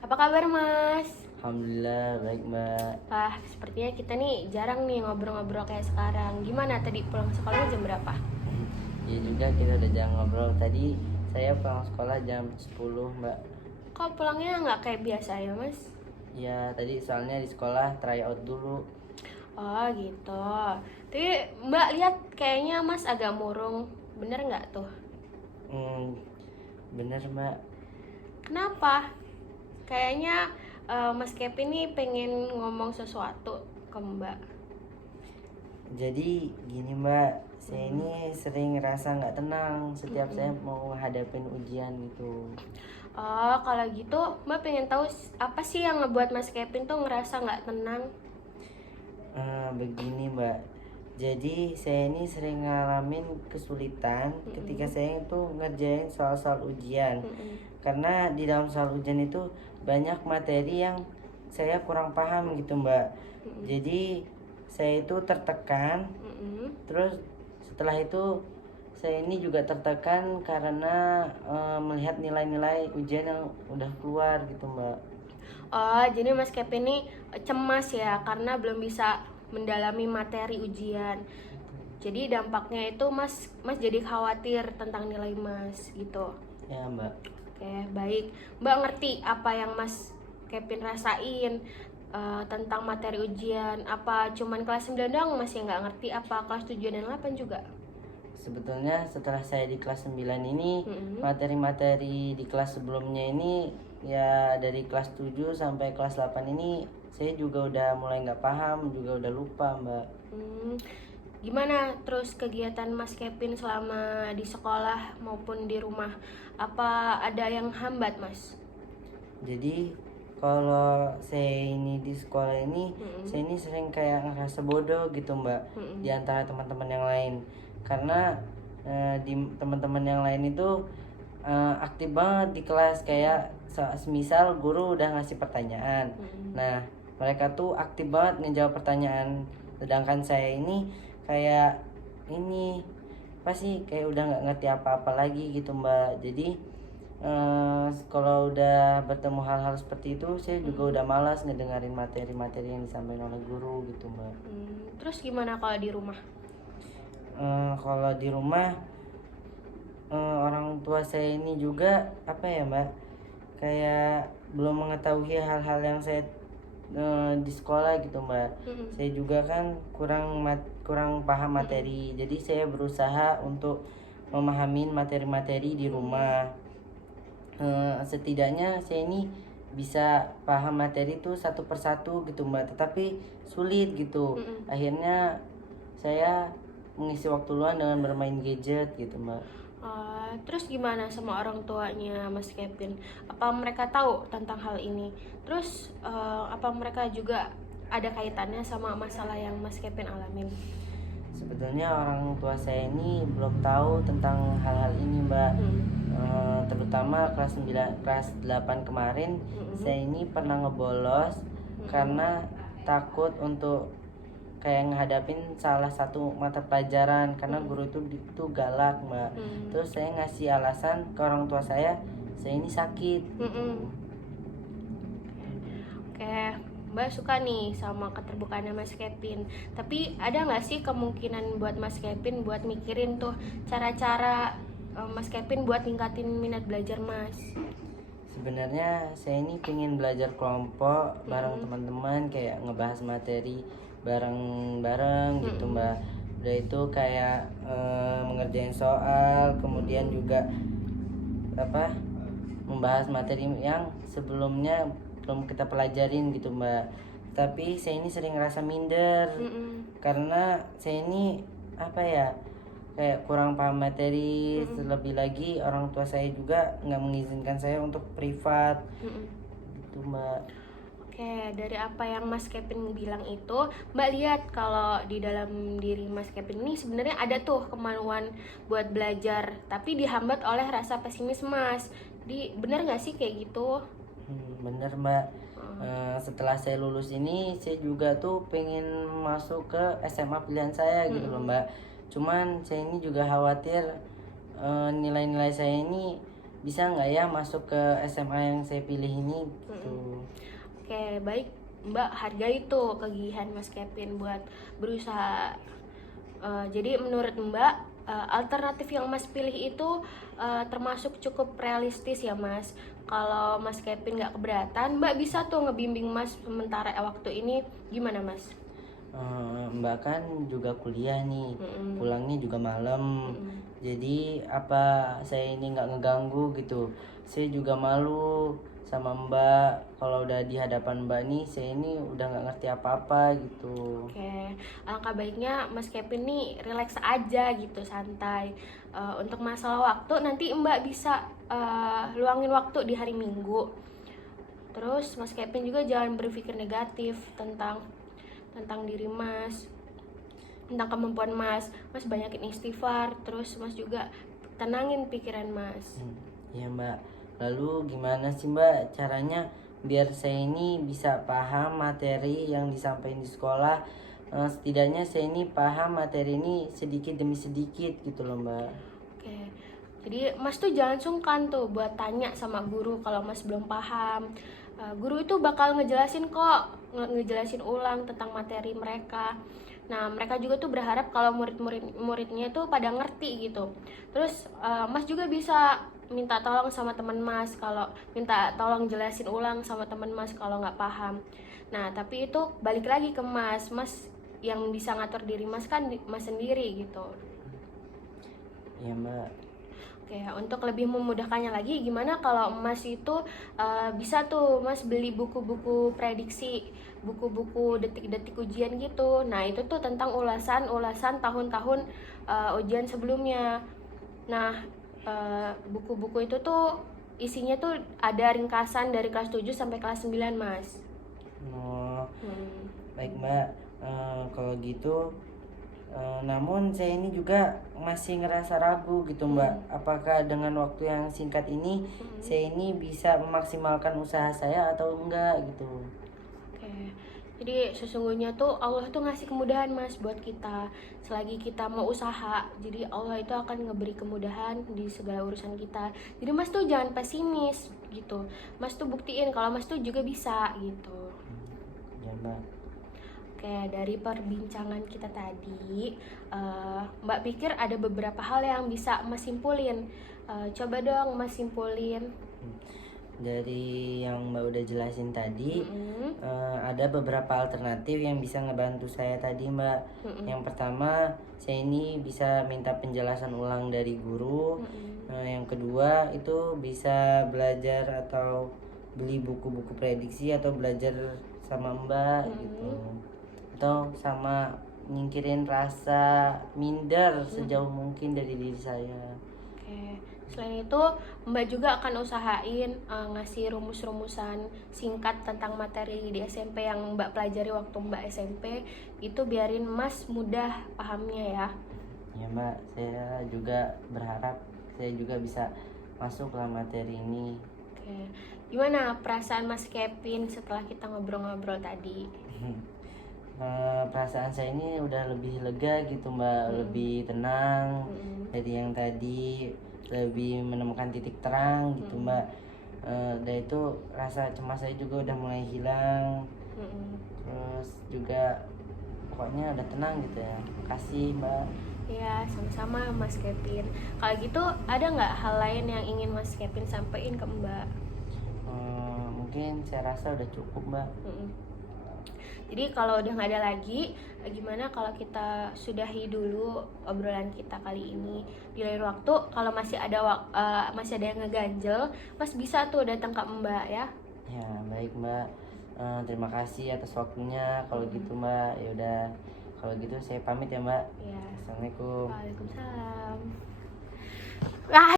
Apa kabar Mas? Alhamdulillah baik Mbak. Wah, sepertinya kita nih jarang nih ngobrol-ngobrol kayak sekarang. Gimana tadi pulang sekolahnya jam berapa? Ya juga kita udah jangan ngobrol. Tadi saya pulang sekolah jam 10 Mbak. Kok pulangnya nggak kayak biasa ya Mas? Ya tadi soalnya di sekolah try out dulu. Oh gitu. Tapi Mbak lihat kayaknya Mas agak murung. Bener nggak tuh? Hmm, bener Mbak. Kenapa? Kayaknya Mas Kevin nih pengen ngomong sesuatu ke Mbak. Jadi gini Mbak, saya ini sering ngerasa nggak tenang setiap saya mau menghadapin ujian gitu. Oh, kalau gitu Mbak pengen tahu apa sih yang ngebuat Mas Kevin tuh ngerasa nggak tenang? Begini Mbak, jadi saya ini sering ngalamin kesulitan ketika saya itu ngerjain soal-soal ujian. Karena di dalam soal ujian itu banyak materi yang saya kurang paham gitu Mbak. Jadi saya itu tertekan. Terus setelah itu saya ini juga tertekan karena melihat nilai-nilai ujian yang udah keluar gitu Mbak. Oh, jadi Mas Kevin ini cemas ya karena belum bisa mendalami materi ujian. Jadi dampaknya itu Mas jadi khawatir tentang nilai Mas gitu. Ya Mbak. Oke, baik. Mbak ngerti apa yang Mas Kevin rasain tentang materi ujian. Apa cuman kelas 9 doang Mas yang nggak ngerti? Apa kelas 7 dan 8 juga? Sebetulnya setelah saya di kelas 9 ini, materi-materi di kelas sebelumnya ini ya dari kelas 7 sampai kelas 8 ini saya juga udah mulai nggak paham, juga udah lupa Mbak. Gimana terus kegiatan Mas Kevin selama di sekolah maupun di rumah? Apa ada yang hambat Mas? Jadi kalau saya ini di sekolah ini, saya ini sering kayak ngerasa bodoh gitu Mbak, di antara teman-teman yang lain. Karena di teman-teman yang lain itu aktif banget di kelas, kayak semisal guru udah ngasih pertanyaan. Nah, mereka tuh aktif banget ngejawab pertanyaan. Sedangkan saya ini kayak ini apa sih, kayak udah nggak ngerti apa-apa lagi gitu Mbak. Jadi kalau udah bertemu hal-hal seperti itu, saya juga udah malas ngedengerin materi-materi yang disampaikan oleh guru gitu Mbak. Terus gimana kalau di rumah? Kalau di rumah, orang tua saya ini juga apa ya Mbak, kayak belum mengetahui hal-hal yang saya di sekolah gitu Mbak. Saya juga kan kurang paham materi, jadi saya berusaha untuk memahamin materi-materi di rumah. Setidaknya saya ini bisa paham materi itu satu persatu gitu Mbak, tetapi sulit gitu. Akhirnya saya mengisi waktu luang dengan bermain gadget gitu Mbak. Terus gimana sama orang tuanya Mas Kevin? Apa mereka tahu tentang hal ini? Terus apa mereka juga ada kaitannya sama masalah yang Mas Kevin alamin? Sebetulnya orang tua saya ini belum tahu tentang hal-hal ini Mbak. Terutama kelas 9, kelas 8 kemarin, saya ini pernah ngebolos karena takut untuk kayak ngehadapin salah satu mata pelajaran karena guru itu galak Mbak. Terus saya ngasih alasan ke orang tua saya ini sakit. Oke, Mbak suka nih sama keterbukaannya Mas Kevin. Tapi ada nggak sih kemungkinan buat Mas Kevin buat mikirin tuh cara-cara Mas Kevin buat ningkatin minat belajar Mas? Sebenarnya saya ini pengen belajar kelompok bareng teman-teman, kayak ngebahas materi bareng-bareng gitu Mbak. Udah itu kayak mengerjain soal, kemudian juga apa, membahas materi yang sebelumnya belum kita pelajarin gitu Mbak. Tapi saya ini sering ngerasa minder karena saya ini apa ya, kayak kurang paham materi. Terlebih lagi orang tua saya juga nggak mengizinkan saya untuk privat gitu Mbak. Oke, dari apa yang Mas Kevin bilang itu, Mbak lihat kalau di dalam diri Mas Kevin ini sebenarnya ada tuh kemauan buat belajar, tapi dihambat oleh rasa pesimis Mas. Bener nggak sih kayak gitu? Bener Mbak. Setelah saya lulus ini, saya juga tuh pengen masuk ke SMA pilihan saya gitu loh Mbak. Cuman saya ini juga khawatir nilai-nilai saya ini bisa nggak ya masuk ke SMA yang saya pilih ini gitu. Oke, baik Mbak, hargai tuh kegigihan Mas Kevin buat berusaha. Jadi menurut Mbak, alternatif yang Mas pilih itu termasuk cukup realistis ya Mas. Kalau Mas Kevin nggak keberatan, Mbak bisa tuh ngebimbing Mas sementara waktu ini, gimana Mas? Mbak kan juga kuliah nih, pulangnya juga malam. Jadi apa saya ini nggak ngeganggu gitu. Saya juga malu sama Mbak, kalau udah di hadapan Mbak nih saya ini udah nggak ngerti apa-apa gitu. Oke, alangkah baiknya Mas Kevin nih relax aja gitu, santai. Untuk masalah waktu nanti Mbak bisa luangin waktu di hari Minggu. Terus Mas Kevin juga jangan berpikir negatif tentang diri Mas, tentang kemampuan Mas. Mas banyakin istighfar, terus Mas juga tenangin pikiran Mas. Ya Mbak, lalu gimana sih Mbak caranya biar saya ini bisa paham materi yang disampaikan di sekolah? Setidaknya saya ini paham materi ini sedikit demi sedikit gitu loh Mbak. Oke, jadi Mas tuh jangan sungkan tuh buat tanya sama guru kalau Mas belum paham. Guru itu bakal ngejelasin kok, ngejelasin ulang tentang materi mereka. Nah, mereka juga tuh berharap kalau muridnya tuh pada ngerti gitu. Terus Mas juga bisa minta tolong sama teman Mas, kalau minta tolong jelasin ulang sama teman Mas kalau nggak paham. Nah, tapi itu balik lagi ke Mas. Mas yang bisa ngatur diri Mas kan Mas sendiri gitu. Ya Mbak. Oke, untuk lebih memudahkannya lagi, gimana kalau Mas itu bisa tuh Mas beli buku-buku prediksi, buku-buku detik-detik ujian gitu. Nah, itu tuh tentang ulasan-ulasan tahun-tahun ujian sebelumnya. Nah, buku-buku itu tuh isinya tuh ada ringkasan dari kelas 7 sampai kelas 9, Mas. Oh, baik Mbak. Kalau gitu, namun saya ini juga masih ngerasa ragu gitu Mbak. Apakah dengan waktu yang singkat ini saya ini bisa memaksimalkan usaha saya atau enggak gitu. Oke. Jadi sesungguhnya tuh Allah tuh ngasih kemudahan Mas buat kita. Selagi kita mau usaha, jadi Allah itu akan ngeberi kemudahan di segala urusan kita. Jadi Mas tuh jangan pesimis gitu. Mas tuh buktiin kalau Mas tuh juga bisa gitu. Ya Mbak. Oke, dari perbincangan kita tadi, Mbak pikir ada beberapa hal yang bisa Mas simpulin. Coba dong Mas simpulin. Dari yang Mbak udah jelasin tadi, ada beberapa alternatif yang bisa ngebantu saya tadi Mbak. Yang pertama, saya ini bisa minta penjelasan ulang dari guru. Yang kedua itu bisa belajar atau beli buku-buku prediksi atau belajar sama Mbak gitu. Atau sama nyingkirin rasa minder sejauh mungkin dari diri saya. Oke. Selain itu, Mbak juga akan usahain ngasih rumus-rumusan singkat tentang materi di SMP yang Mbak pelajari waktu Mbak SMP. Itu biarin Mas mudah pahamnya ya. Ya Mbak, saya juga berharap saya juga bisa masuk ke materi ini. Oke. Gimana perasaan Mas Kevin setelah kita ngobrol-ngobrol tadi? Perasaan saya ini udah lebih lega gitu Mbak, lebih tenang dari yang tadi, lebih menemukan titik terang gitu Mbak. Dan itu rasa cemas saya juga udah mulai hilang. Terus juga pokoknya udah tenang gitu ya. Makasih Mbak. Ya, sama-sama Mas Kevin. Kalau gitu ada nggak hal lain yang ingin Mas Kevin sampaikan ke Mbak? Mungkin saya rasa udah cukup Mbak. Jadi kalau udah nggak ada lagi, gimana kalau kita sudahi dulu obrolan kita kali ini. Di lain waktu, kalau masih ada yang ngeganjel, Mas bisa tuh datang ke Mbak ya. Ya baik Mbak. Terima kasih atas waktunya. Kalau gitu Mbak, ya udah. Kalau gitu saya pamit ya Mbak. Ya. Assalamualaikum. Waalaikumsalam.